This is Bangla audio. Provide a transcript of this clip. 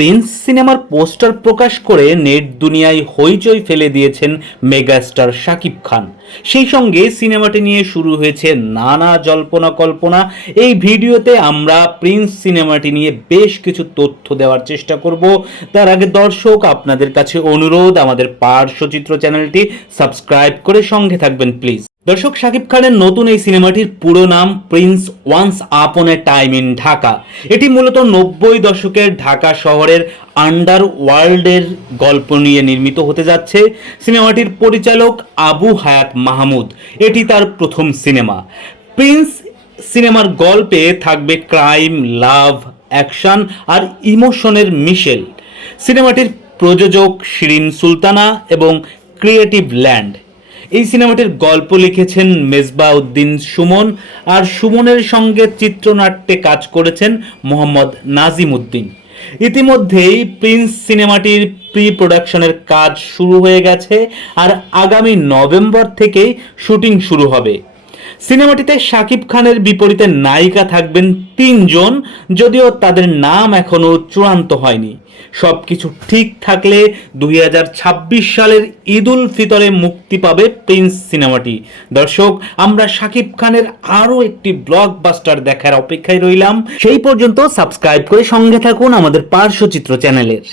প্রিন্স সিনেমার পোস্টার প্রকাশ করে নেট দুনিয়ায় হইচই ফেলে দিয়েছেন মেগাস্টার শাকিব খান। সেই সঙ্গে সিনেমাটি নিয়ে শুরু হয়েছে নানা জল্পনা কল্পনা। এই ভিডিওতে আমরা প্রিন্স সিনেমাটি নিয়ে বেশ কিছু তথ্য দেওয়ার চেষ্টা করব। তার আগে দর্শক, আপনাদের কাছে অনুরোধ, আমাদের পার্শ্বচিত্র চ্যানেলটি সাবস্ক্রাইব করে সঙ্গে থাকবেন প্লিজ। দর্শক, শাকিব খানের নতুন এই সিনেমাটির পুরো নাম Prince once upon A time in Dhaka. এটি মূলত 90 দশকের ঢাকা শহরের আন্ডার ওয়ার্ল্ডের গল্প নিয়ে নির্মিত হতে যাচ্ছে। সিনেমাটির পরিচালক আবু হায়াত মাহমুদ। এটি তার প্রথম সিনেমা। প্রিন্স সিনেমার গল্পে থাকবে ক্রাইম, লাভ, অ্যাকশন আর ইমোশনের মিশেল। সিনেমাটির প্রযোজক শিরিন সুলতানা এবং ক্রিয়েটিভ ল্যান্ড। এই সিনেমাটির গল্প লিখেছেন মেজবা উদ্দিন সুমন, আর সুমনের সঙ্গে চিত্রনাট্যে কাজ করেছেন মোহাম্মদ নাজিম উদ্দিন। ইতিমধ্যেই প্রিন্স সিনেমাটির প্রি প্রোডাকশনের কাজ শুরু হয়ে গেছে, আর আগামী নভেম্বর থেকেই শুটিং শুরু হবে। সিনেমাটিতে শাকিব খানের বিপরীতে নায়িকা থাকবেন 3 জন, যদিও তাদের নাম এখনো চূড়ান্ত হয়নি। সবকিছু ঠিক থাকলে 2026 সালের ঈদ উল ফিতরে মুক্তি পাবে প্রিন্স সিনেমাটি। দর্শক, আমরা শাকিব খানের আরও একটি ব্লকবাস্টার দেখার অপেক্ষায় রইলাম। সেই পর্যন্ত সাবস্ক্রাইব করে সঙ্গে থাকুন আমাদের পার্শ্বচিত্র চ্যানেলের।